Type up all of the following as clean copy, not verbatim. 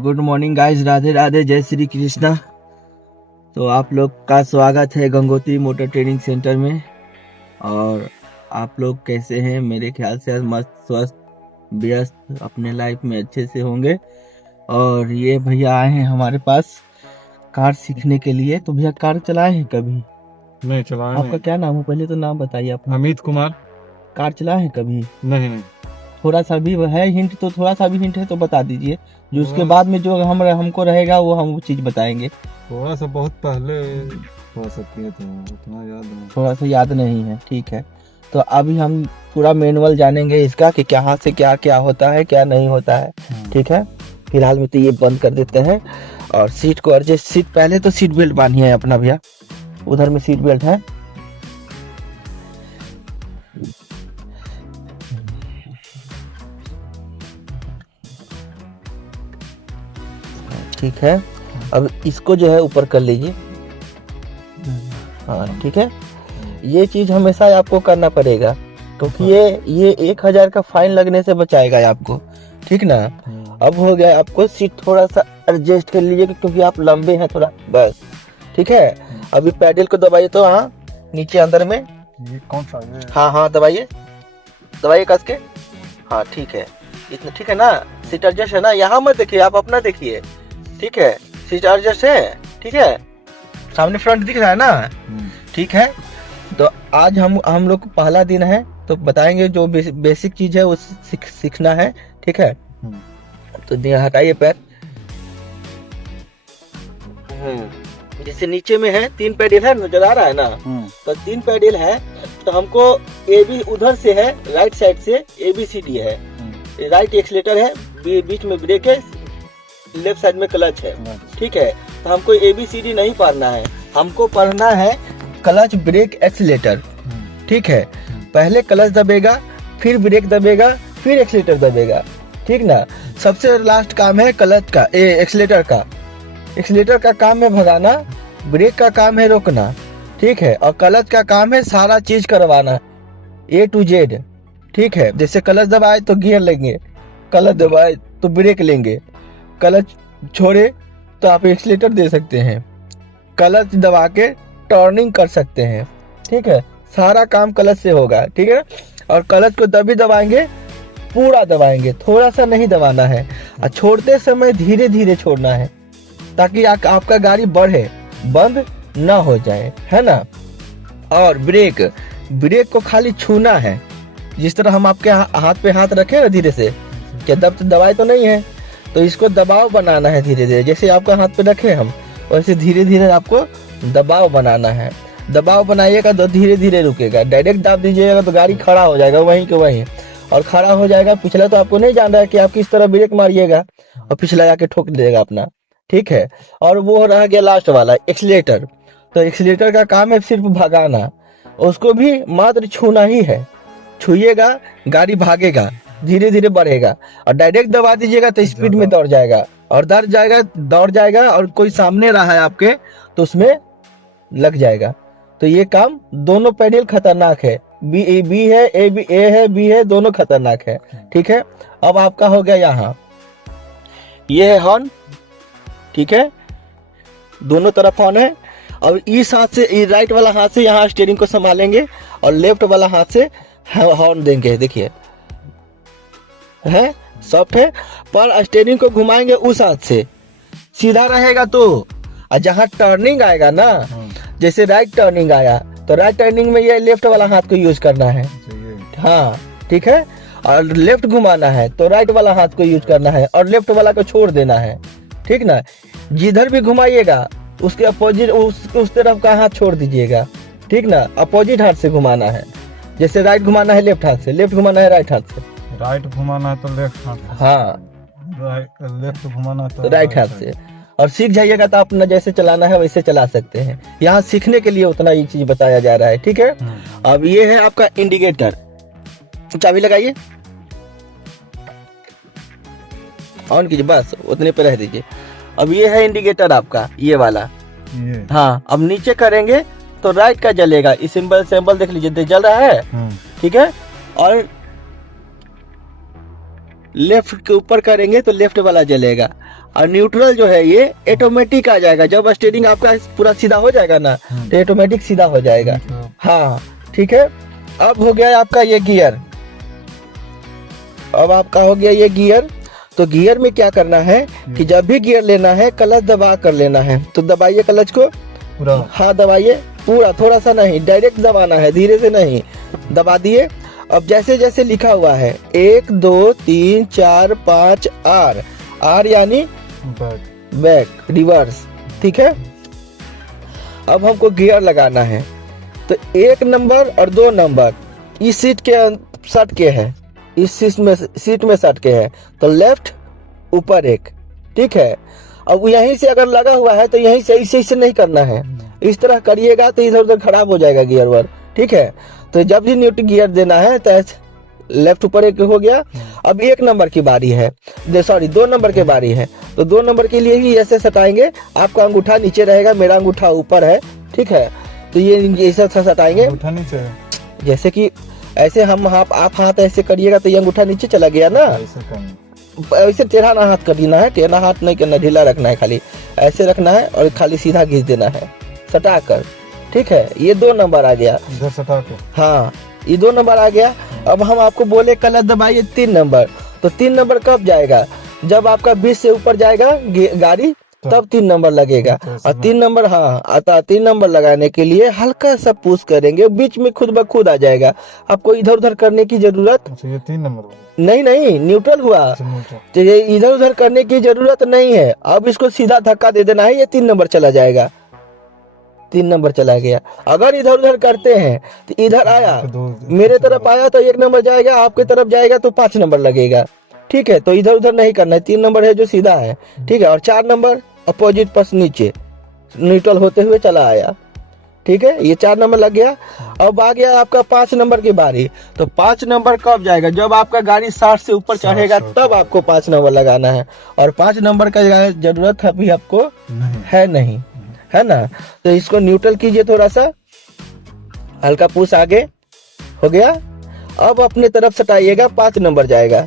Good morning guys, Radhe Radhe, जय श्री कृष्णा। तो आप लोग का स्वागत है गंगोत्री मोटर ट्रेनिंग सेंटर में। और आप लोग कैसे हैं? मेरे ख्याल से आज मस्त स्वस्थ व्यस्त अपने लाइफ में अच्छे से होंगे। और ये भैया आए हैं हमारे पास कार सीखने के लिए। तो भैया कार चलाए हैं कभी? नहीं चलाया आपका नहीं। क्या नाम है? पहले तो नाम बताइए अपना। अमित कुमार। कार चलाए हैं कभी? नहीं। थोड़ा सा भी है हिंट, तो थोड़ा सा भी हिंट है तो बता दीजिए, जो उसके थोड़ा बाद में जो हमको रहेगा वो हम वो चीज़ बताएंगे। थोड़ा सा बहुत पहले हो सकती है, तो उतना याद नहीं। थोड़ा सा याद नहीं है, ठीक है। तो अभी हम पूरा मैनुअल जानेंगे इसका कि कहाँ से क्या क्या होता है, क्या नहीं होता है, ठीक है। फिलहाल में तो ये बंद कर देते हैं और सीट को एडजस्ट। सीट पहले तो सीट बेल्ट बांधिए अपना भैया, उधर में सीट बेल्ट है। ठीक है, अब इसको जो है ऊपर कर लीजिए। हाँ ठीक है, ये चीज हमेशा आपको करना पड़ेगा क्योंकि ये 1000 का फाइन लगने से बचाएगा आपको, ठीक ना। अब हो गया, आपको सीट थोड़ा सा एडजस्ट कर लीजिए क्योंकि आप लंबे हैं थोड़ा, बस ठीक है। अभी पैडल को दबाइए तो, हाँ नीचे अंदर में। ये कौन सा है? हाँ दबाइए दबाइए कस के। हाँ ठीक है, इतना ठीक है ना। सीट एडजस्ट है ना, यहाँ मत देखिए, आप अपना देखिए, ठीक है। सीट एडजस्ट है, ठीक है। सामने फ्रंट दिख रहा है ना, ठीक है। तो आज हम लोग को पहला दिन है तो बताएंगे, जो बेसिक चीज है वो सीखना है, ठीक है। तो हटाइए पैर। जैसे नीचे में है 3 पैडल है, नजर आ रहा है ना। तो 3 पैडल है, तो हमको ए बी उधर से है, राइट साइड से ABCD है। राइट एक्सीलेटर है, बीच में ब्रेक है, लेफ्ट साइड में क्लच है, ठीक है। तो हमको ABCD नहीं पढ़ना है, हमको पढ़ना है क्लच ब्रेक एक्सीलेटर, ठीक है। पहले क्लच दबेगा, फिर ब्रेक दबेगा, फिर एक्सीलेटर दबेगा, ठीक ना। सबसे लास्ट काम है क्लच का, एक्सीलेटर का। एक्सीलेटर का काम है भगाना, ब्रेक का काम है रोकना, ठीक है। और क्लच का काम है सारा चीज करवाना, A to Z, ठीक है। जैसे क्लच दबाए तो गियर लेंगे, क्लच दबाए तो ब्रेक लेंगे, क्लच छोड़े तो आप एक्सीलेटर दे सकते हैं, क्लच दबा के टर्निंग कर सकते हैं, ठीक है। सारा काम क्लच से होगा, ठीक है। और क्लच को तभी दबाएंगे, पूरा दबाएंगे, थोड़ा सा नहीं दबाना है। और छोड़ते समय धीरे धीरे छोड़ना है ताकि आपका गाड़ी बढ़े, बंद ना हो जाए, है ना। और ब्रेक को खाली छूना है, जिस तरह हम आपके हाथ पे हाथ रखे ना, धीरे से, क्या दबाए तो नहीं है, तो इसको दबाव बनाना है धीरे धीरे। जैसे आपका हाथ पे रखे हम, वैसे धीरे धीरे आपको दबाव बनाना है। दबाव बनाइएगा तो धीरे धीरे रुकेगा। डायरेक्ट दाब दीजिएगा तो गाड़ी खड़ा हो जाएगा वहीं के वहीं, और खड़ा हो जाएगा। पिछला तो आपको नहीं जान रहा है कि आप किस तरह ब्रेक मारिएगा, और पिछला जाके ठोक देगा अपना, ठीक है। और वो रह गया लास्ट वाला एक्सीलेटर। तो एक्सीलेटर का काम है सिर्फ भगाना, उसको भी मात्र छूना ही है। छुइएगा, गाड़ी भागेगा, धीरे धीरे बढ़ेगा। और डायरेक्ट दबा दीजिएगा तो स्पीड में दौड़ जाएगा, और दौड़ जाएगा, और कोई सामने रहा है आपके तो उसमें लग जाएगा। तो ये काम दोनों पैडल खतरनाक है, बी है, ए है, बी है, दोनों खतरनाक है, ठीक है। अब आपका हो गया यहाँ, ये है हॉर्न, ठीक है, दोनों तरफ हॉर्न है। अब इस हाथ से, राइट वाला हाथ से यहाँ स्टीयरिंग को संभालेंगे, और लेफ्ट वाला हाथ से हॉर्न देंगे। देखिए है सॉफ्ट है, पर स्टीयरिंग को घुमाएंगे उस हाथ से, सीधा रहेगा तो। और जहाँ टर्निंग आएगा ना, जैसे राइट टर्निंग आया तो राइट टर्निंग में ये लेफ्ट वाला हाथ को यूज करना है, हाँ ठीक है। और लेफ्ट घुमाना है तो राइट वाला हाथ को यूज करना है, और लेफ्ट वाला को छोड़ देना है, ठीक ना। जिधर भी घुमाइएगा उसके अपोजिट, उस तरफ का हाथ छोड़ दीजिएगा, ठीक ना। अपोजिट हाथ से घुमाना है, जैसे राइट घुमाना है लेफ्ट हाथ से, लेफ्ट घुमाना है राइट हाथ से, राइट घुमाना है तो लेफ्ट हाथ से, हाँ लेफ्ट घुमाना है तो राइट हाथ से। और सीख जाइएगा तो अपना जैसे चलाना है वैसे चला सकते हैं। यहाँ सीखने के लिए उतना ही चीज बताया जा रहा है, ठीक है। अब ये है आपका इंडिकेटर, चाबी लगाइए, ऑन कीजिए, बस उतने पे रह दीजिए। अब ये है इंडिकेटर आपका, ये वाला, हाँ। अब नीचे करेंगे तो राइट का जलेगा, इस सिंबल देख लीजिए जल रहा है, ठीक है। और लेफ्ट के ऊपर करेंगे तो लेफ्ट वाला जलेगा, और न्यूट्रल जो है ये ऑटोमेटिक आ जाएगा। जब स्टीयरिंग आपका पूरा सीधा हो जाएगा ना तो ऑटोमेटिक सीधा हो जाएगा। हाँ ठीक है। अब हो गया आपका ये गियर, अब आपका हो गया ये गियर। तो गियर में क्या करना है कि जब भी गियर लेना है क्लच दबा कर लेना है। तो दबाइए क्लच को पूरा। हाँ दबाइए पूरा, थोड़ा सा नहीं, डायरेक्ट दबाना है, धीरे से नहीं। दबा दिए। अब जैसे जैसे लिखा हुआ है 1 2 3 4 5 आर, आर यानी बैक रिवर्स, ठीक है। अब हमको गियर लगाना है। तो 1 नंबर और 2 नंबर इस सीट के सट के है, इस सीट में सट के है। तो लेफ्ट ऊपर एक, ठीक है। अब यहीं से अगर लगा हुआ है तो यहीं से इसे नहीं करना है, इस तरह करिएगा तो इधर उधर खराब हो जाएगा गियर वर, ठीक है। तो जब भी न्यूट्रल गियर देना है तो लेफ्ट ऊपर एक हो गया। अब 1 नंबर की बारी है, सॉरी 2 नंबर की बारी है। तो 2 नंबर के लिए भी ऐसे सटाएंगे, आपका अंगूठा नीचे रहेगा, मेरा अंगूठा ऊपर है, ठीक है। तो ये ऐसे सटाएंगे जैसे कि ऐसे हम आप हाथ ऐसे करिएगा तो ये अंगूठा नीचे चला गया ना, ऐसे टेढ़ा ना हाथ करना है, टेढ़ा हाथ नहीं करना, ढीला रखना है, खाली ऐसे रखना है और खाली सीधा घिस देना है सटा कर, ठीक है। ये 2 नंबर आ गया इधर सटा के। हाँ ये 2 नंबर आ गया। अब हम आपको बोले क्लच दबाइए 3 नंबर। तो 3 नंबर कब जाएगा, जब आपका 20 से ऊपर जाएगा गाड़ी तब 3 नंबर लगेगा। और 3 नंबर हाँ आता, 3 नंबर लगाने के लिए हल्का सा पुश करेंगे, बीच में खुद ब खुद आ जाएगा, आपको इधर उधर करने की जरूरत ये 3 नंबर नहीं, न्यूट्रल हुआ तो ये इधर उधर करने की जरूरत नहीं है। अब इसको सीधा धक्का दे देना है, ये 3 नंबर चला जाएगा, 3 नंबर चला गया। अगर इधर उधर करते हैं तो इधर आया, मेरे तरफ आया तो 1 नंबर जाएगा, आपके तरफ जाएगा तो 5 नंबर लगेगा, ठीक है। तो इधर उधर नहीं करना है, 3 नंबर है जो सीधा है, ठीक है। और 4 नंबर अपोजिट पस नीचे न्यूट्रल होते हुए चला आया, ठीक है। ये 4 नंबर लग गया। अब आ गया आपका 5 नंबर की बारी। तो 5 नंबर कब जाएगा, जब आपका गाड़ी 60 से ऊपर चढ़ेगा तब आपको 5 नंबर लगाना है। और 5 नंबर का जरूरत अभी आपको है नहीं, है ना। तो इसको न्यूट्रल कीजिए, थोड़ा सा हल्का पुश आगे हो गया। अब अपने तरफ सटाइएगा, 5 नंबर जाएगा।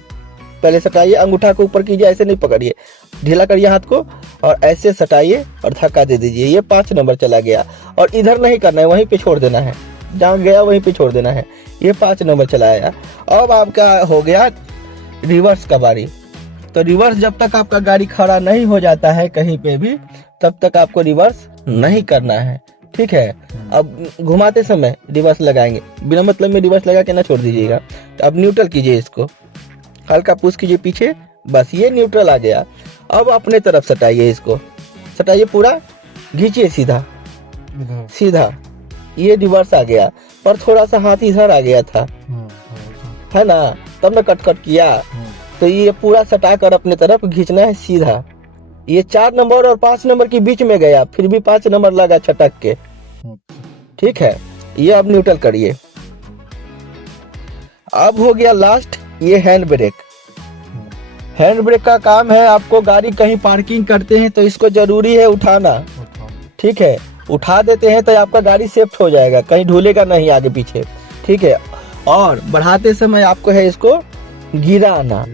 पहले सटाइए, अंगूठा को ऊपर कीजिए, ऐसे नहीं पकड़िए, ढीला करिए हाथ को और ऐसे सटाइए और धक्का दे दीजिए, ये 5 नंबर चला गया। और इधर नहीं करना है, वहीं पे छोड़ देना है, जहाँ गया वहीं पे छोड़ देना है, ये 5 नंबर चलाया। अब आपका हो गया रिवर्स का बारी। तो रिवर्स जब तक आपका गाड़ी खड़ा नहीं हो जाता है कहीं पे भी तब तक आपको रिवर्स नहीं करना है, ठीक है। अब घुमाते समय रिवर्स लगाएंगे, बिना मतलब में रिवर्स लगा के ना छोड़ दीजिएगा। अब न्यूट्रल कीजिए, इसको हल्का पुश कीजिए पीछे, बस ये न्यूट्रल आ गया। अब अपने तरफ सटाइए, इसको सटाइए पूरा, खींचिए सीधा सीधा, ये रिवर्स आ गया। पर थोड़ा सा हाथ इधर आ गया था, है ना, तब मैं कट किया। तो ये पूरा सटा कर अपने तरफ खींचना है सीधा। ये 4 नंबर और 5 नंबर के बीच में गया, फिर भी 5 नंबर लगा छटक के, ठीक है। ये अब न्यूट्रल करिए। अब हो गया लास्ट ये हैंड ब्रेक। हैंड ब्रेक का काम है, आपको गाड़ी कहीं पार्किंग करते हैं तो इसको जरूरी है उठाना, ठीक है। उठा देते हैं तो आपका गाड़ी सेफ्ट हो जाएगा, कहीं ढूलेगा नहीं आगे पीछे, ठीक है। और बढ़ाते समय आपको है इसको गिराना,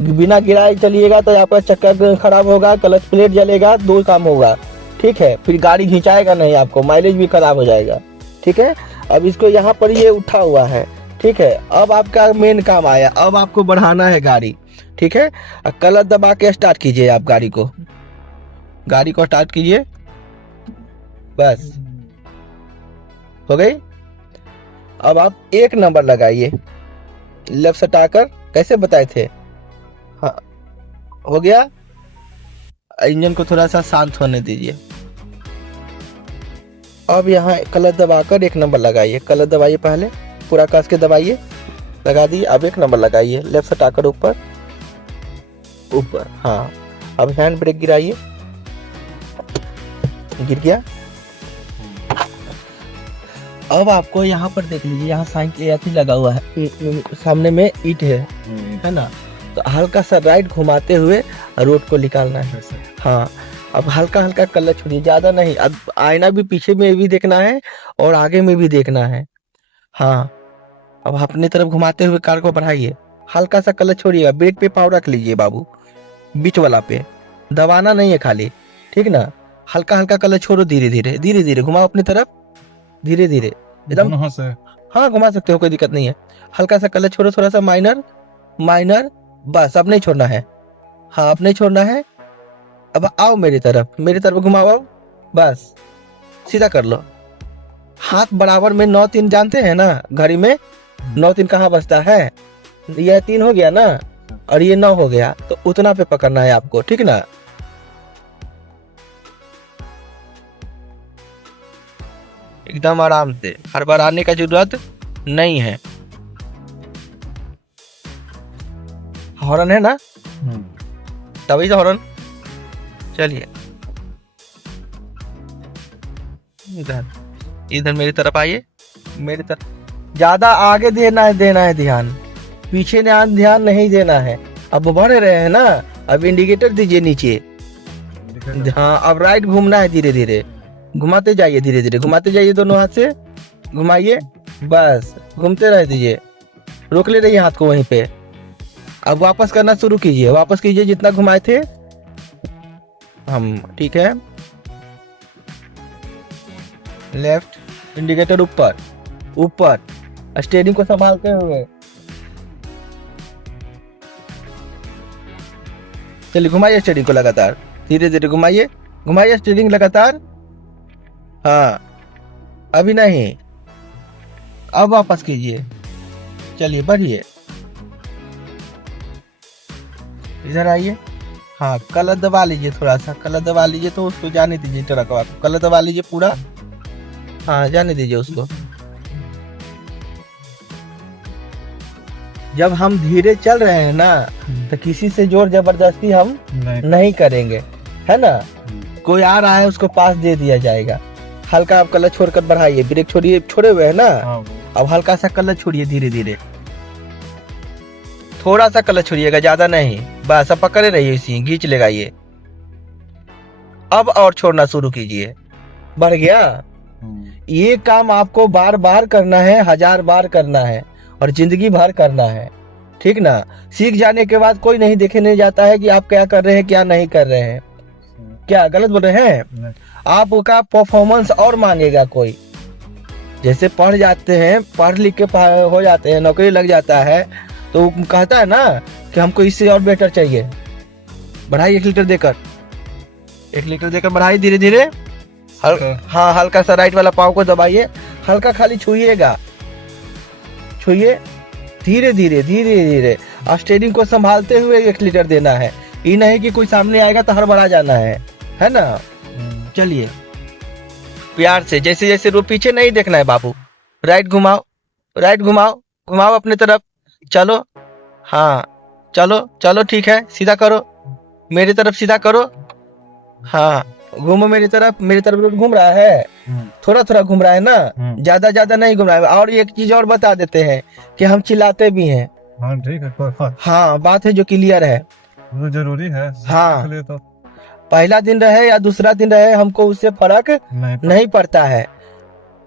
बिना गिराए चलिएगा तो आपका चक्कर खराब होगा, क्लच प्लेट जलेगा, 2 काम होगा, ठीक है। फिर गाड़ी खिंचाएगा नहीं, आपको माइलेज भी खराब हो जाएगा, ठीक है। अब इसको यहाँ पर ये उठा हुआ है, ठीक है। अब आपका मेन काम आया, अब आपको बढ़ाना है गाड़ी, ठीक है। क्लच दबा के स्टार्ट कीजिए, आप गाड़ी को स्टार्ट कीजिए, बस हो गई। अब आप 1 नंबर लगाइए, लेफ्ट सटाकर, कैसे बताए थे, हाँ हो गया। इंजन को थोड़ा सा शांत होने दीजिए। अब यहाँ क्लच दबाकर 1 नंबर लगाइए, क्लच दबाइए, पहले पूरा कस के दबाइए, लगा दिए। अब 1 नंबर लगाइए, लेफ्ट सटाकर ऊपर, हाँ। अब हैंड ब्रेक गिराइए, गिर गया। अब आपको यहाँ पर देख लीजिए, यहाँ साइकिल लगा हुआ है, सामने में ईंट है ना। तो हल्का सा राइट घुमाते हुए रोड को निकालना है, हाँ। अब हल्का हल्का क्लच छोड़िए, ज्यादा नहीं। अब आईना भी पीछे में भी देखना है और आगे में भी देखना है, हाँ। अब अपने तरफ घुमाते हुए कार को बढ़ाइए, हल्का सा क्लच छोड़िएगा, ब्रेक पे पावर रख लीजिए बाबू, बीच वाला पे, दबाना नहीं है खाली, ठीक ना। हल्का हल्का क्लच छोड़ो, धीरे धीरे धीरे धीरे घुमाओ अपनी तरफ, धीरे धीरे एकदम। दोनों हाथ से। हाँ घुमा सकते हो, कोई दिक्कत नहीं है। हल्का सा क्लच छोड़ो, थोड़ा सा माइनर माइनर, बस अब नहीं छोड़ना है। हाँ अब नहीं छोड़ना है। अब आओ मेरी तरफ घुमाओ, आओ बस सीधा कर लो। हाथ बराबर में 9-3 जानते हैं ना, घड़ी में 9-3 कहाँ बचता है, यह 3 हो गया ना और ये 9 हो गया, तो उतना पे पकड़ना है आपको, ठीक ना। एकदम आराम से, हर बार आने का जरूरत नहीं है। हॉर्न है ना, तभी से हॉर्न। चलिए इधर इधर मेरी तरफ आइए, मेरी तरफ। ज्यादा आगे देना है ध्यान, पीछे ध्यान नहीं देना है। अब बढ़ रहे हैं ना, अब इंडिकेटर दीजिए नीचे। हाँ अब राइट घूमना है, धीरे धीरे घुमाते जाइए, धीरे धीरे घुमाते जाइए, दोनों हाथ से घुमाइए, बस घूमते रह दीजिए, रोक ले रहिए हाथ को वहीं पे। अब वापस करना शुरू कीजिए, वापस कीजिए जितना घुमाए थे हम, ठीक है। लेफ्ट इंडिकेटर ऊपर ऊपर, स्टीयरिंग को संभालते हुए। चलिए घुमाइए स्टीयरिंग को लगातार, धीरे धीरे घुमाइए, घुमाइए स्टीयरिंग लगातार। हाँ अभी नहीं, अब वापस कीजिए, चलिए बढ़िए, इधर आइए। हाँ कलर दबा लीजिए, थोड़ा सा कलर दबा लीजिए, तो उसको जाने दीजिए ट्रक को, कलर दबा लीजिए पूरा। हाँ जाने दीजिए उसको। जब हम धीरे चल रहे हैं ना, तो किसी से जोर जबरदस्ती हम नहीं करेंगे, है ना। कोई आ रहा है उसको पास दे दिया जाएगा। हल्का आप कलच छोड़कर बढ़ाइए, ब्रेक छोड़िए, छोड़े हुए है ना। अब हल्का सा कलच छोड़िए, धीरे धीरे थोड़ा सा कलच छोड़िएगा, ज्यादा नहीं, बस अब पकड़े रहिए, इसी घींच लेगा ये। अब और छोड़ना शुरू कीजिए, बढ़ गया। ये काम आपको बार बार करना है, 1000 बार करना है और जिंदगी भर करना है, ठीक ना। सीख जाने के बाद कोई नहीं देखने जाता है कि आप क्या कर रहे हैं क्या नहीं कर रहे हैं। क्या गलत बोल रहे हैं? आपका परफॉर्मेंस और मांगेगा कोई। जैसे पढ़ जाते हैं, पढ़ लिख के हो जाते हैं, नौकरी लग जाता है, तो कहता है ना कि हमको इससे और बेटर चाहिए, बढ़ाइए 1 लीटर देकर, 1 लीटर देकर बढ़ाइए धीरे धीरे। हाँ हल्का सा राइट वाला पाँव को दबाइए, हल्का खाली छुइएगा, छुइए धीरे धीरे धीरे धीरे। और स्टीयरिंग को संभालते हुए 1 लीटर देना है, ये नहीं कि कोई सामने आएगा तो हड़बड़ा जाना है ना। चलिए प्यार से, जैसे जैसे रो पीछे नहीं देखना है बाबू। राइट घुमाओ, राइट घुमाओ, घुमाओ अपनी तरफ, चलो। हाँ चलो चलो ठीक है, सीधा करो, मेरी तरफ सीधा करो। हाँ घूमो मेरी तरफ घूम रहा है, थोड़ा थोड़ा घूम रहा है ना, ज्यादा ज्यादा नहीं घूम रहा है। और एक चीज और बता देते हैं कि हम चिल्लाते भी हैं। हाँ ठीक है, हाँ बात है जो क्लियर है, वो जरूरी है। हाँ तो पहला दिन रहे या दूसरा दिन रहे, हमको उससे फर्क नहीं पड़ता है।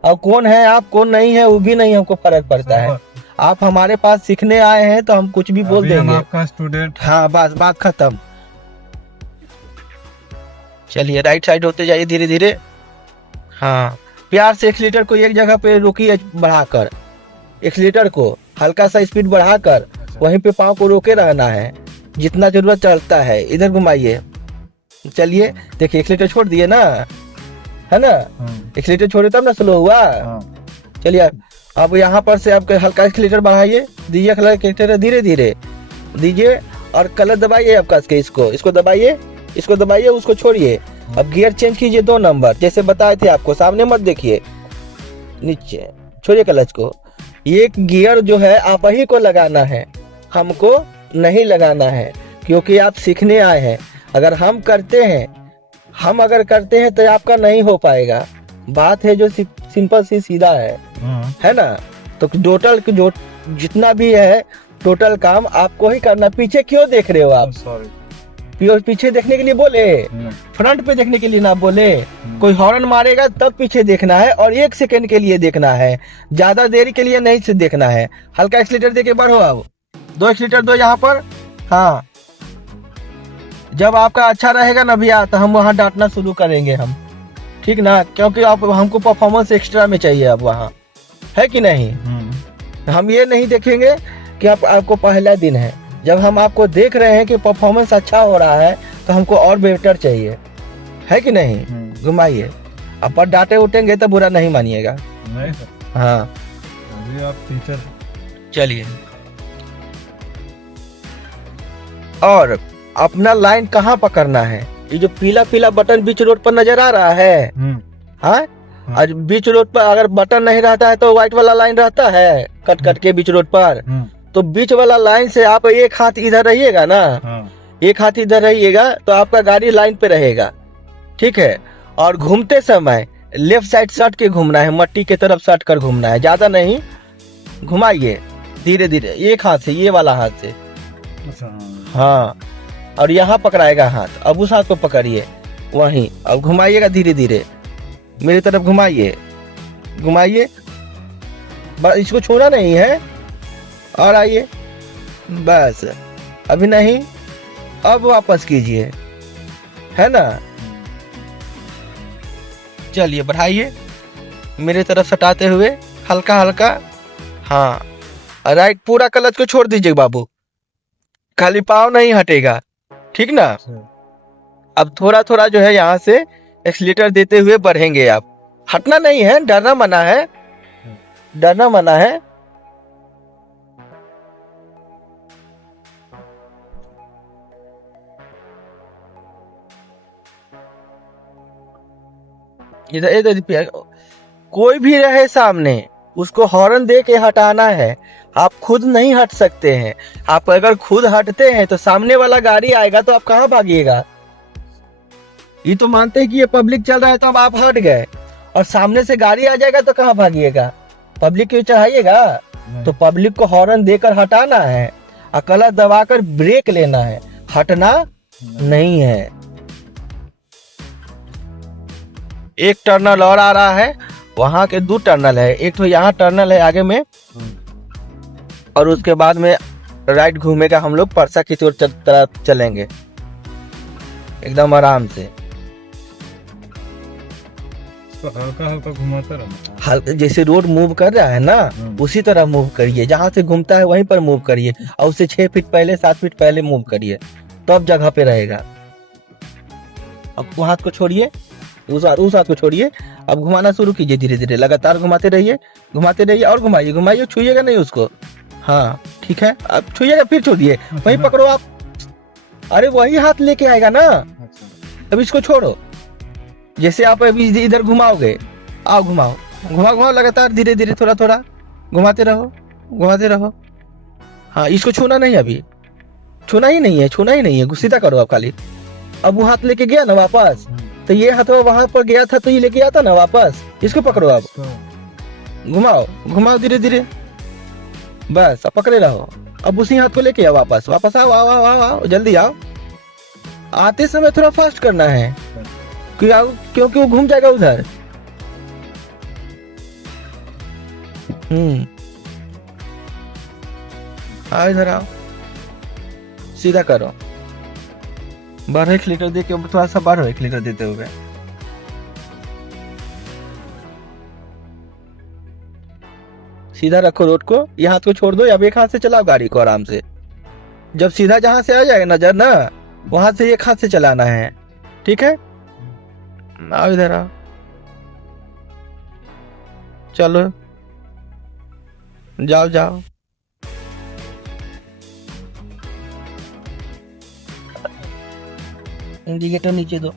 और कौन है आप कौन नहीं है वो भी नहीं हमको फर्क पड़ता है। आप हमारे पास सीखने आए हैं तो हम कुछ भी बोल देंगे, आपका स्टूडेंट। हाँ बस बात खत्म। चलिए राइट साइड होते जाइए धीरे धीरे। हाँ प्यार से 1 लीटर को एक जगह पे रोकिए, बढ़ाकर 1 लीटर को हल्का सा स्पीड बढ़ाकर वहीं पे पाँव को रोके रहना है, जितना जरूरत चलता है। इधर घुमाइए, चलिए देखिए 1 लीटर छोड़ दिए ना, है ना। 1 लीटर छोड़े तब ना स्लो हुआ। चलिए अब यहाँ पर से आपके हल्का 1 लीटर बढ़ाइए, दीजिए कलर धीरे धीरे दीजिए और कलर दबाइए आपका, इसको दबाइए, इसको दबाइए, उसको छोड़िए। अब गियर चेंज कीजिए 2 नंबर, जैसे बताए थे आपको, सामने मत देखिए, नीचे छोड़िए क्लच को। ये गियर जो है आप ही को लगाना है, हमको नहीं लगाना है, क्योंकि आप सीखने आए हैं। अगर हम करते हैं, हम अगर करते हैं तो आपका नहीं हो पाएगा। बात है जो सिंपल सी सीधा है ना। तो टोटल जो जितना भी है टोटल काम आपको ही करना। पीछे क्यों देख रहे हो आप? पीछे देखने के लिए बोले, फ्रंट पे देखने के लिए ना बोले। कोई हॉर्न मारेगा तब पीछे देखना है और 1 सेकंड के लिए देखना है, ज्यादा देरी के लिए नहीं देखना है। हल्का 1 लीटर देके बढ़ो, अब 2 लीटर दो यहाँ पर। हाँ जब आपका अच्छा रहेगा ना भैया तो हम वहाँ डांटना शुरू करेंगे हम, ठीक ना, क्योंकि आप हमको परफॉर्मेंस एक्स्ट्रा में चाहिए अब वहाँ, है कि नहीं। हम ये नहीं देखेंगे कि आपको पहला दिन है, जब हम आपको देख रहे हैं कि परफॉर्मेंस अच्छा हो रहा है तो हमको और बेटर चाहिए, है कि नहीं। घुमाइए, अब पर डांटे उठेंगे तो बुरा नहीं मानिएगा। नहीं सर, हाँ अभी आप टीचर। चलिए, और अपना लाइन कहाँ पकड़ना है, ये जो पीला पीला बटन बीच रोड पर नजर आ रहा है, हाँ, आज बीच रोड पर अगर बटन नहीं रहता है तो व्हाइट वाला लाइन रहता है कट कट के बीच रोड पर, तो बीच वाला लाइन से आप एक हाथ इधर रहिएगा ना, एक हाथ इधर रहिएगा तो आपका गाड़ी लाइन पे रहेगा, ठीक है। और घूमते समय लेफ्ट साइड सट के घूमना है, मट्टी की तरफ सट कर घूमना है, ज्यादा नहीं। घुमाइए धीरे धीरे, एक हाथ से, ये वाला हाथ से, हाँ, और यहाँ पकड़ाएगा हाथ, अब उस हाथ को पकड़िए वहीं, अब घुमाइएगा धीरे धीरे, मेरी तरफ घुमाइए, घुमाइए, बस इसको छोड़ना नहीं है, और आइए, बस अभी नहीं, अब वापस कीजिए, है ना। चलिए बढ़ाइए, मेरे तरफ सटाते हुए हल्का हल्का, हाँ, राइट, पूरा क्लच को छोड़ दीजिए बाबू, खाली पाँव नहीं हटेगा, ठीक ना। अब थोड़ा थोड़ा जो है यहाँ से एक्सीलेटर देते हुए बढ़ेंगे आप, हटना नहीं है, डरना मना है, डरना मना है। इधर कोई भी रहे सामने, उसको हॉर्न दे के हटाना है, आप खुद नहीं हट सकते हैं। आप अगर खुद हटते हैं तो सामने वाला गाड़ी आएगा तो आप कहाँ भागिएगा। ये तो मानते हैं कि ये पब्लिक चल रहा है तो अब आप हट गए, और सामने से गाड़ी आ जाएगा तो कहाँ भागिएगा, पब्लिक क्यों चढ़ाइएगा। तो पब्लिक को हॉर्न देकर हटाना है, अकला दबाकर ब्रेक लेना है, हटना नहीं है। एक टर्नल और आ रहा है, वहां के 2 टर्नल है, एक तो यहाँ टर्नल है आगे में, और उसके बाद में राइट घूमेगा, हम लोग परसा की तरफ चलेंगे एकदम आराम से, हल्का हल्का घुमाता रहना, हल्का, जैसे रोड मूव कर रहा है ना उसी तरह मूव करिए, जहां से घूमता है वहीं पर मूव करिए, और उससे 6 फीट पहले 7 फीट पहले मूव करिए, तब जगह पे रहेगा। अब वो हाथ को छोड़िए, उस हाथ को छोड़िए, अब घुमाना शुरू कीजिए धीरे धीरे, लगातार घुमाते रहिए, और घुमाइए, घुमाइए, छुइएगा नहीं उसको, हाँ ठीक है, अब छुइएगा फिर छोड़िए, वहीं पकड़ो आप, अरे वही हाथ लेके आएगा ना, अब इसको छोड़ो, जैसे आप अभी इधर घुमाओगे, आओ घुमाओ, घुमाओ लगातार धीरे धीरे, थोड़ा थोड़ा घुमाते रहो, हाँ, इसको छूना नहीं, अभी छूना ही नहीं है, सीधा करो आप खाली। अब वो हाथ लेके गया ना वापस, तो ये हाथ वहां पर गया था तो ये लेके आता ना वापस, इसको पकड़ो आप, घुमाओ धीरे धीरे, बस अब पकड़े रहो, अब उसी हाथ को लेके आओ वापस, आओ, जल्दी आओ, आते समय थोड़ा फास्ट करना है, क्योंकि वो घूम जाएगा उधर। आओ इधर आओ, सीधा करो, बढ़ो 1 लीटर दे के, थोड़ा सा बढ़ो 1 लीटर देते हुए, सीधा रखो रोड को, ये हाथ को छोड़ दो, अब एक हाथ से चलाओ गाड़ी को आराम से, जब सीधा जहां से आ जाएगा नजर ना, वहां से एक हाथ से चलाना है, ठीक है। आओ इधर आओ, चलो जाओ, इंडिकेटर नीचे दो,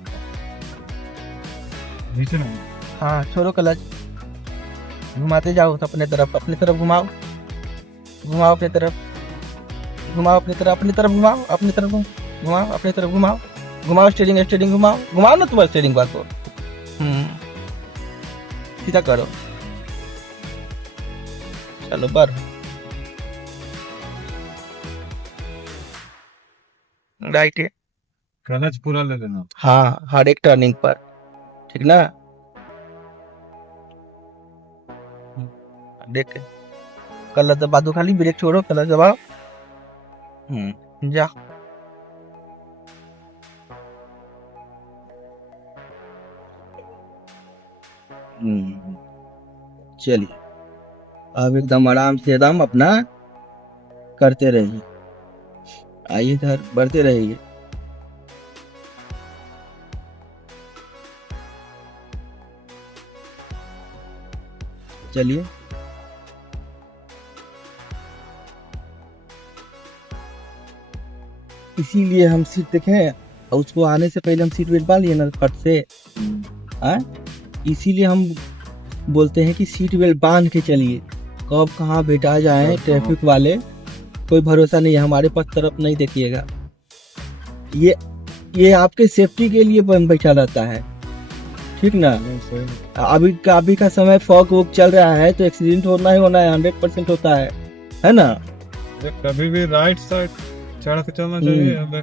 नीचे नहीं, हाँ छोड़ो क्लच, घुमाते जाओ अपने तरफ घुमाओ अपने तरफ, घुमाओ स्टीयरिंग घुमाओ ना, तुम्हारे स्टीयरिंग बात को, सीधा करो, चलो बढ़, राइट है, क्लच पूरा ले लेना, हाँ, हर एक टर्निंग पर, ठीक ना, देख क्लच दबा दो, खाली ब्रेक छोड़ो, क्लच दबाओ, जा, चलिए अब एकदम आराम से एकदम अपना करते रहिए। आइए इधर बढ़ते रहिए। चलिए इसीलिए हम सीट देखें और उसको आने से पहले हम सीट बेल्ट बांध लिए ना फट से। इसीलिए हम बोलते हैं कि सीट बेल्ट बांध के चलिए। कब कहाँ बैठा जाए ट्रैफिक वाले कोई भरोसा नहीं है। हमारे पास तरफ नहीं देखिएगा। ये आपके सेफ्टी के लिए बैठा रहता है, ठीक ना। अभी का समय फॉग वॉग चल रहा है तो एक्सीडेंट होना ही होना है, 100% होता है ना। कभी भी राइट साइड चढ़ के चलना चाहिए।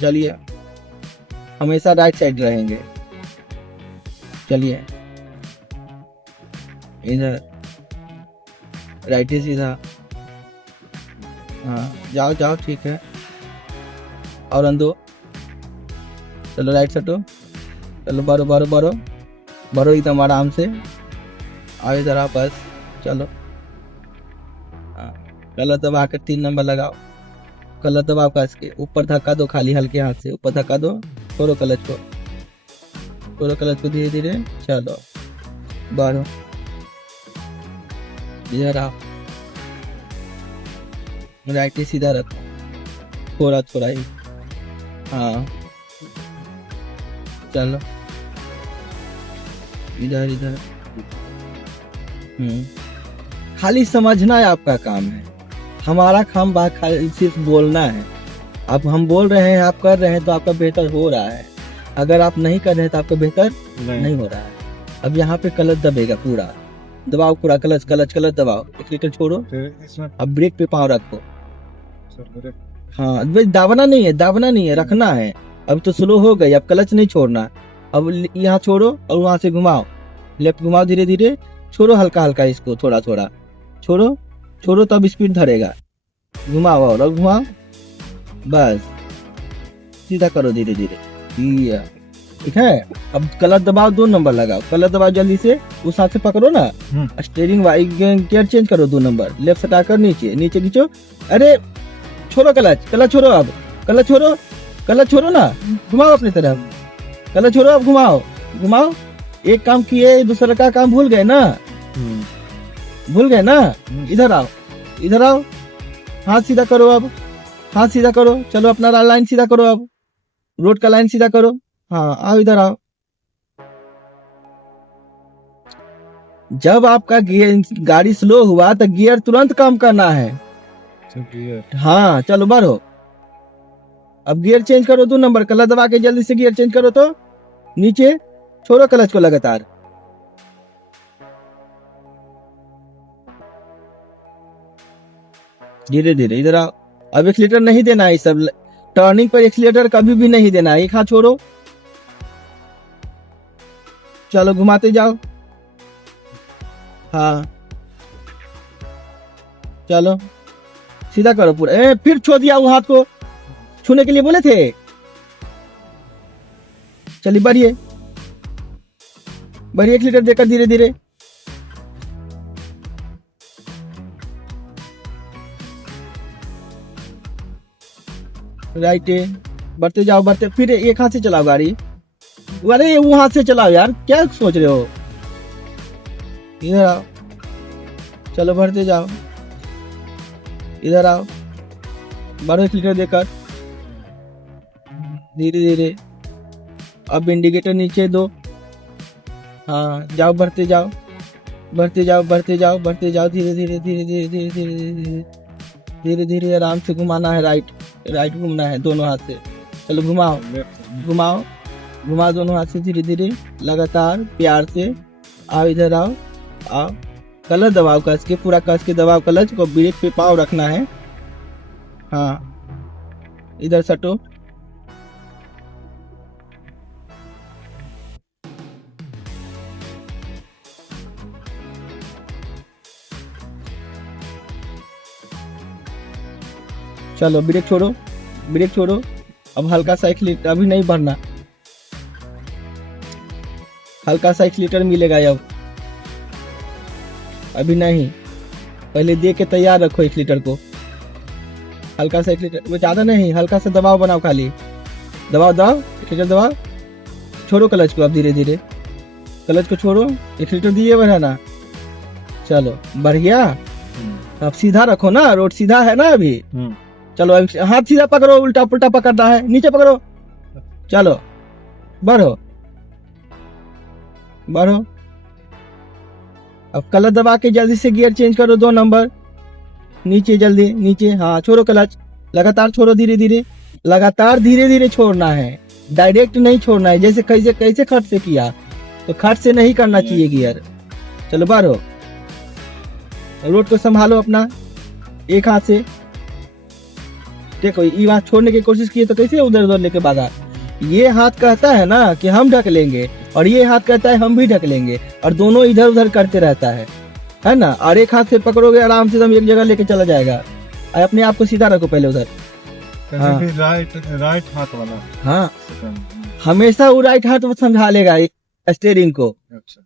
चलिए हमेशा राइट साइड रहेंगे। चलिए इधर राइट ही सीधा। हाँ जाओ जाओ ठीक है। और अंदो चलो राइट सटो। चलो बढ़ो बढ़ो बढ़ो बढ़ो एकदम आराम से। आओ इधर आप बस चलो। कलर दबा कर 3 नंबर लगाओ। कलर दबाओ कस के ऊपर धक्का दो खाली हल्के हाथ से। ऊपर धक्का दो। छोड़ो क्लच को। छोड़ो क्लच को धीरे धीरे। चलो बढ़ो इधर आओ। राइट ही सीधा रखो। थोड़ा थोड़ा ही। हाँ चलो इधर इधर। खाली समझना है आपका काम है। हमारा काम बात खाली सिर्फ बोलना है। अब हम बोल रहे हैं आप कर रहे हैं तो आपका बेहतर हो रहा है। अगर आप नहीं कर रहे हैं तो आपका बेहतर नहीं हो रहा है। अब यहाँ पे क्लच दबेगा पूरा। दबाओ पूरा क्लच क्लच क्लच दबाओ। एक्सीलेटर छोड़ो। अब ब्रेक पे पाँव रखो। हाँ दाबना नहीं है, दाबना नहीं है, रखना है। अब तो स्लो हो गई, अब क्लच नहीं छोड़ना। अब यहाँ छोड़ो और वहां से घुमाओ। लेफ्ट घुमाओ धीरे धीरे। छोड़ो हल्का हल्का इसको थोड़ा थोड़ा। छोड़ो छोड़ो तब स्पीड धरेगा। घुमाओ और घुमाओ बस। सीधा करो धीरे धीरे। ठीक है। अब क्लच दबाओ 2 नंबर लगाओ। क्लच दबाओ जल्दी से। उस हाथ से पकड़ो ना। स्टीयरिंग गियर चेंज करो 2 नंबर। लेफ्ट हटाकर नीचे नीचे खींचो। अरे छोड़ो क्लच क्लच छोड़ो। अब क्लच छोड़ो क्लच छोड़ो ना। घुमाओ अपनी तरफ। क्लच छोड़ो अब घुमाओ घुमाओ। एक काम किए दूसरा का काम भूल गए ना। भूल गए ना। इधर आओ इधर आओ। हाथ सीधा करो। अब हाथ सीधा करो। चलो अपना लाइन सीधा करो। अब रोड का लाइन सीधा करो। हाँ आओ इधर आओ। जब आपका गाड़ी स्लो हुआ तो गियर तुरंत कम करना है। हाँ चलो बढ़ो। अब गियर चेंज करो 2 नंबर। क्लच दबा के जल्दी से गियर चेंज करो। तो नीचे छोड़ो क्लच को लगातार। धीरे धीरे इधर आओ। अब एक्सीलेटर नहीं देना है। सब टर्निंग पर एक्सीलेटर कभी भी नहीं देना है। एक हाथ छोड़ो। चलो घुमाते जाओ। हाँ चलो सीधा करो पूरा। फिर छो दिया वो हाथ को। छूने के लिए बोले थे। चलिए बढ़िए बढ़िए एक्सीलेटर देकर धीरे धीरे। राइट बढ़ते जाओ बढ़ते। फिर एक हाथ से चलाओ गाड़ी। अरे वो हाथ से चलाओ यार, क्या सोच रहे हो। इधर आओ। चलो बढ़ते जाओ। इधर आओ। बढ़ो एक्सीलेटर देकर धीरे धीरे। अब इंडिकेटर नीचे दो। हाँ जाओ बढ़ते जाओ बढ़ते जाओ बढ़ते जाओ बढ़ते जाओ। धीरे धीरे धीरे धीरे धीरे धीरे धीरे धीरे धीरे आराम से घुमाना है। राइट राइट घूमना है दोनों हाथ से। चलो घुमाओ घुमाओ घुमाओ दोनों हाथ से धीरे धीरे लगातार प्यार से। आओ इधर आओ आओ। क्लच दबाओ कस के पूरा कस के दबाओ क्लच को। ब्रेक पे पाँव रखना है। हाँ इधर सटो। चलो ब्रेक छोड़ो ब्रेक छोड़ो। अब हल्का सा एक्सीलेटर अभी नहीं बढ़ना। हल्का सा एक्सीलेटर मिलेगा अब, अभी नहीं, पहले दे के तैयार रखो एक्सीलेटर को। हल्का सा एक्सीलेटर, वो ज्यादा नहीं, हल्का सा दबाव बनाओ, खाली दबाओ दबाओ, एक्सीलेटर दबाओ, छोड़ो क्लच को, अब धीरे धीरे क्लच को छोड़ो, एक्सीलेटर दिए बढ़ाना, चलो बढ़ गया। अब सीधा रखो ना, रोड सीधा है ना अभी। चलो अब हाथ सीधा पकड़ो, उल्टा पुल्टा पकड़ना है, नीचे पकड़ो, चलो बढ़ो बढ़ो। अब क्लच दबा के जल्दी से गियर चेंज करो, 2 नंबर नीचे, जल्दी नीचे, हाँ छोड़ो क्लच, लगातार छोड़ो, धीरे धीरे, लगातार धीरे धीरे छोड़ना है, डायरेक्ट नहीं छोड़ना है। जैसे कैसे कैसे खट से किया, तो खट से नहीं करना चाहिए गियर। चलो बढ़ो, रोड को संभालो अपना एक हाथ से। देखो ये हाथ छोड़ने की कोशिश किए तो कैसे उधर उधर लेके भागा। ये हाथ कहता है ना कि हम ढक लेंगे, और ये हाथ कहता है हम भी ढक लेंगे, और दोनों इधर उधर करते रहता है ना। और एक हाथ से पकड़ोगे आराम से हम एक जगह लेके चला जाएगा। अपने आप को सीधा रखो पहले उधर, हाँ राइट हाथ वाला, हाँ हमेशा वो राइट हाथ वो संभालेगा स्टेयरिंग को। अच्छा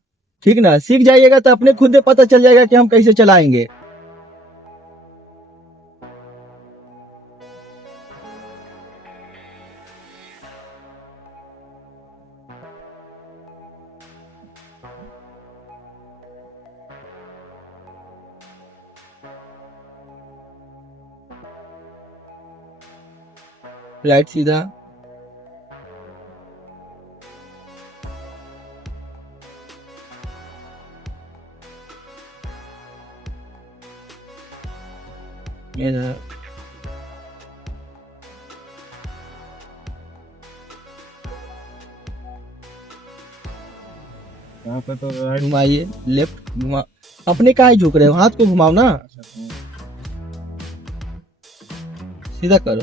ठीक ना, सीख जाइएगा तो अपने खुद पता चल जाएगा कि हम कैसे चलाएंगे। राइट सीधा, इधर यहाँ पे तो राइट। घुमाइए, लेफ्ट घुमा, अपने कहाँ ही झुक रहे हो, हाथ को घुमाओ ना, सीधा करो,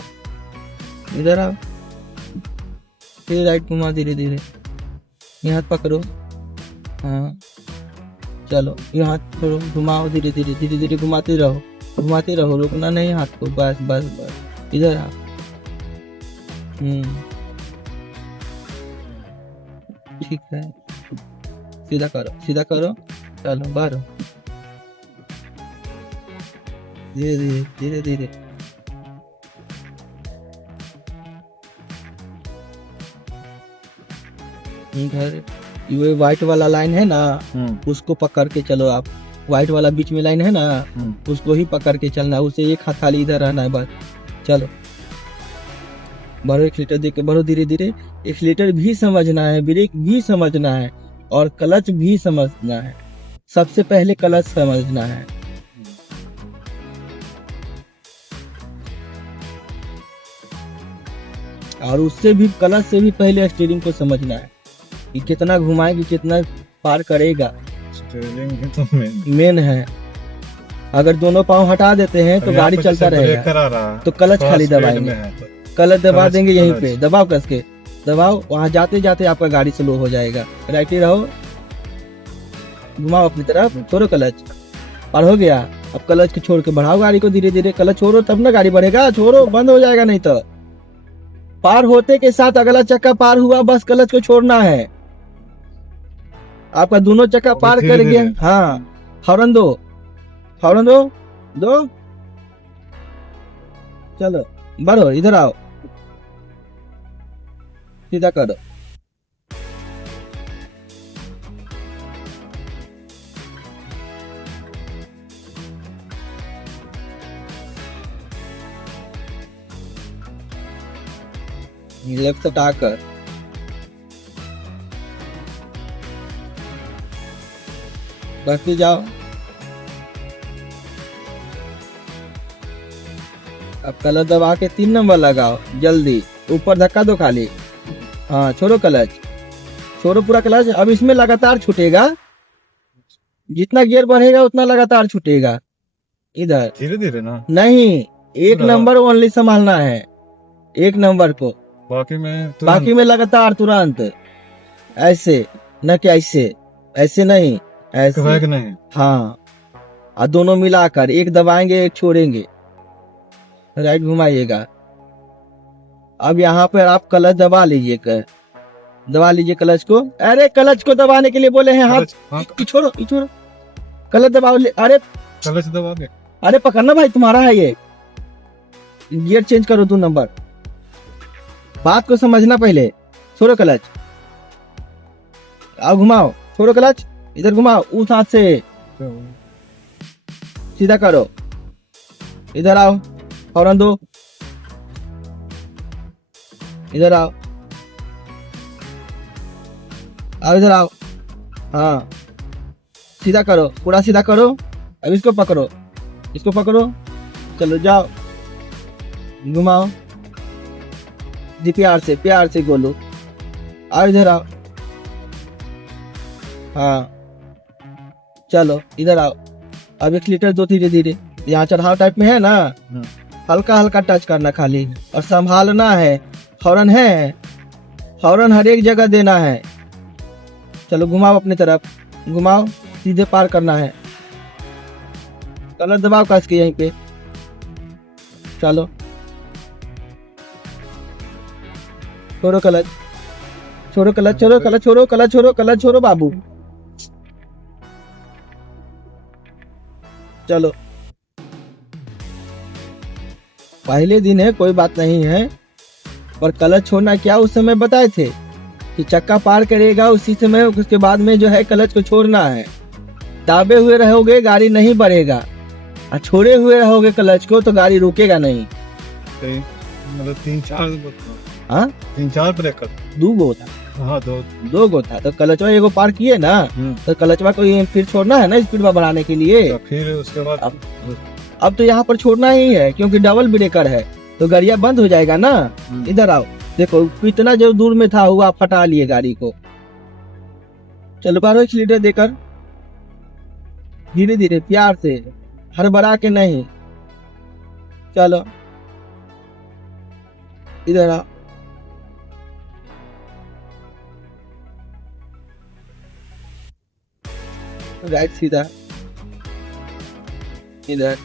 इधर आओ, फिर राइट घुमा धीरे धीरे, ये हाथ पकड़ो, हाँ चलो ये हाथ छोड़ो, घुमाओ धीरे धीरे, धीरे धीरे घुमाते रहो, रुकना नहीं हाथ को, बस बस बस, इधर आओ। ठीक है, सीधा करो, चलो बाहर, धीरे धीरे धीरे धीरे, इधर ये व्हाइट वाला लाइन है ना, उसको पकड़ के चलो आप, व्हाइट वाला बीच में लाइन है ना, उसको ही पकड़ के चलना, उसे एक हाथ खाली इधर रहना है बस। चलो बढ़ो, एक्सीलेटर दे के बढ़ो धीरे धीरे, एक्सीलेटर भी समझना है, ब्रेक भी समझना है, और क्लच भी समझना है। सबसे पहले क्लच समझना है। और उससे भी, क्लच से भी पहले स्टीयरिंग को समझना है कि कितना घुमाएगी, कितना पार करेगा, स्टीयरिंग तो मेन है। अगर दोनों पाँव हटा देते हैं तो गाड़ी चलता रहेगा, तो क्लच खाली दबाएंगे, क्लच दबा देंगे यहीं पे, दबाओ कस के दबाओ, वहां जाते जाते आपका गाड़ी स्लो हो जाएगा। राइट ही रहो, घुमाओ अपनी तरफ, छोड़ो क्लच, पार हो गया। अब क्लच को छोड़ के बढ़ाओ गाड़ी को धीरे धीरे, क्लच छोड़ो तब ना गाड़ी बढ़ेगा, छोड़ो बंद हो जाएगा नहीं तो। पार होते के साथ अगला चक्का पार हुआ, बस क्लच को छोड़ना है, आपका दोनों चक्का पार कर गया। हाँ हॉर्न दो, हॉर्न दो, चलो बढ़ो, इधर आओ, सीधा करो, लेफ्ट हटाकर, बढ़ते जाओ। अब क्लच दबा के 3 नंबर लगाओ, जल्दी ऊपर धक्का दो खाली, हाँ छोड़ो क्लच, छोड़ो पूरा क्लच। अब इसमें लगातार छूटेगा, जितना गियर बढ़ेगा उतना लगातार छूटेगा। इधर धीरे धीरे ना, नहीं, एक नंबर ओनली संभालना है, एक नंबर को, बाकी में लगातार तुरंत, ऐसे न कि ऐसे नहीं, ऐसे नहीं, हाँ। और दोनों मिलाकर, एक दबाएंगे एक छोड़ेंगे, राइट घुमाइएगा। अब यहाँ पर आप क्लच दबा लीजिए कर, दबा लीजिए क्लच को। अरे क्लच को दबाने के लिए बोले हैं, हाथ ये छोड़ो, ये छोड़ो, क्लच दबाओ। अरे क्लच दबा के अरे पकड़ना भाई, तुम्हारा है ये। गियर चेंज करो 2 नंबर, बात को समझना पहले। छोड़ो क्लच, आओ घुमाओ, छोड़ो क्लच, इधर घुमाओ, उस हाथ से सीधा करो, इधर आओ, हॉर्न दो, इधर आओ, आओ इधर आओ, हाँ सीधा करो, पूरा सीधा करो। अब इसको पकड़ो, इसको पकड़ो, चलो जाओ, घुमाओ जी, प्यार से गोलू, आओ इधर आओ, हाँ चलो इधर आओ। अब एक्सीलेटर दो धीरे धीरे, यहाँ चढ़ाव टाइप में है ना, हल्का हल्का टच करना खाली, और संभालना है। हॉर्न है, हॉर्न हर एक जगह देना है। चलो घुमाओ अपनी तरफ, घुमाओ, सीधे पार करना है। कलर दबाओ कस के यहीं पे, चलो छोड़ो क्लच, छोड़ो क्लच, छोड़ो क्लच, छोड़ो क्लच, छोड़ो क्लच, छोड़ो बाबू, चलो। पहले दिन है, कोई बात नहीं है, पर क्लच छोड़ना क्या उस समय बताए थे कि चक्का पार करेगा उसी समय, उसके बाद में जो है क्लच को छोड़ना है। दाबे हुए रहोगे गाड़ी नहीं बढ़ेगा, और छोड़े हुए रहोगे क्लच को तो गाड़ी रुकेगा नहीं। मतलब 3-4 हाँ 3-4 ब्रेकर 2 गो था, हाँ 2 गो था, तो क्लचवा एगो पार किए ना, तो क्लचवा को ये फिर छोड़ना है ना स्पीड में बढ़ाने के लिए। तो फिर उसके बाद अब तो यहाँ पर छोड़ना ही है, क्योंकि डबल ब्रेकर है, तो गाड़िया बंद हो जाएगा ना। इधर आओ, देखो कितना जो दूर में था हुआ फटा लिए गाड़ी को। चलो बारो एक्सीलेटर देकर, धीरे धीरे प्यार से, हड़बड़ा के नहीं, चलो इधर आओ, राइट सीधा, इधर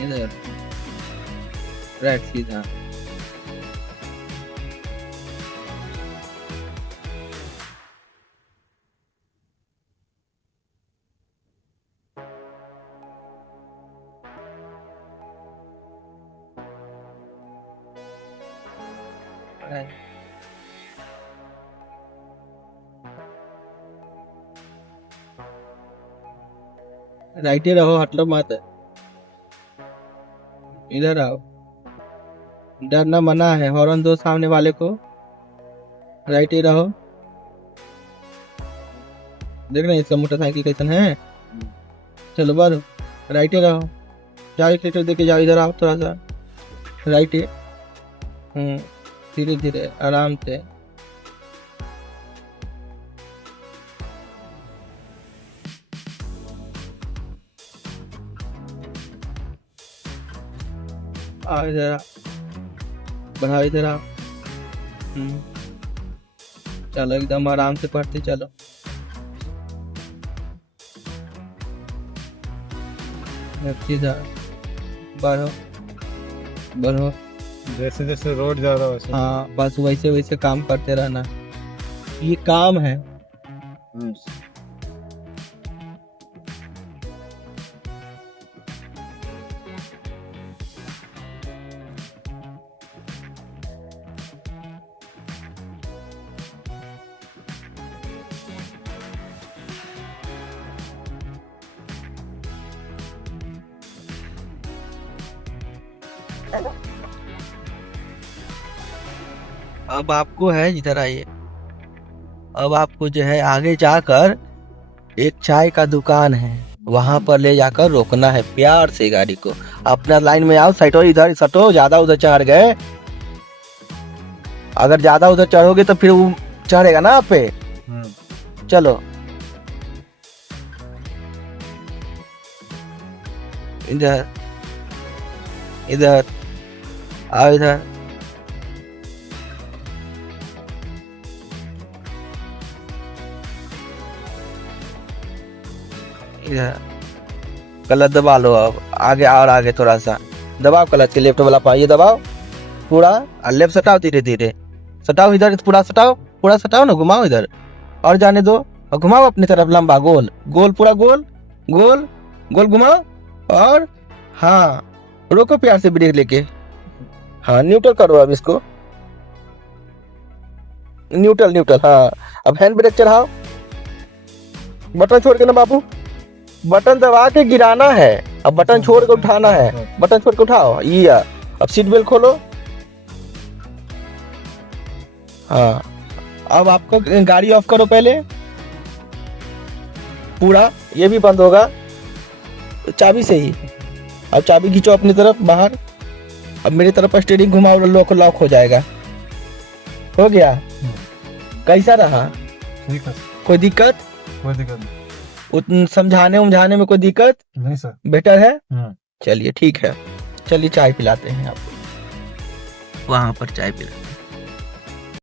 इधर राइट सीधा, राइट ही रहो, हटलो मत, इधर आओ, डरना मना है। हॉर्न दो सामने वाले को, राइट ही रहो। देख रहे हैं इसका मोटरसाइकिल कैसन है, चलो बारो, राइट ही रहो, जाओ एक्सीलेटर देके जाओ, इधर आओ थोड़ा सा, राइट ही, धीरे धीरे आराम से, आओ इधर आओ, बढ़ाओ इधर आओ, चलो एकदम आराम से पढ़ते चलो, सीधा बढ़ो बढ़ो, जैसे जैसे रोड जा रहा है वैसे। हाँ बस वैसे वैसे काम करते रहना, ये काम है। अब आपको है, इधर आइए, अब आपको जो है आगे जाकर एक चाय का दुकान है, वहां पर ले जाकर रोकना है प्यार से गाड़ी को। अपना लाइन में आओ, सटो इधर सटो, ज्यादा उधर चढ़ गए, अगर ज्यादा उधर चढ़ोगे तो फिर वो चढ़ेगा ना आप पे। चलो इधर इधर आओ इधर। इधर क्लच दबा लो, अब आगे और आगे थोड़ा सा दबाओ क्लच के, लेफ्ट वाला पाइए दबाओ पूरा, और लेफ्ट सटाओ, धीरे धीरे सटाओ, इधर पूरा सटाओ, पूरा सटाओ ना, घुमाओ इधर और जाने दो, और घुमाओ अपनी तरफ लंबा, गोल गोल पूरा गोल गोल गोल घुमाओ, और हाँ रोको प्यार से ब्रेक लेके, हाँ न्यूट्रल करो अब इसको, न्यूट्रल न्यूट्रल, हाँ अब हैंड ब्रेक चढ़ाओ, बटन छोड़ के ना बाबू, बटन दबा के गिराना है, अब बटन छोड़ के उठाना है, बटन छोड़ के उठाओ ये, अब सीट बेल्ट खोलो, हाँ अब आपको गाड़ी ऑफ करो पहले पूरा, ये भी बंद होगा चाबी से ही, अब चाबी खींचो अपनी तरफ बाहर, अब मेरी तरफ स्टीयरिंग घुमाओ, लॉक लॉक हो जाएगा, हो गया। कैसा रहा? ठीक है। कोई दिक्कत? कोई दिक्कत समझाने उमझाने में कोई दिक्कत नहीं सर। बेटर है? चलिए ठीक है, चलिए चाय पिलाते हैं आपको, वहां पर चाय पिला।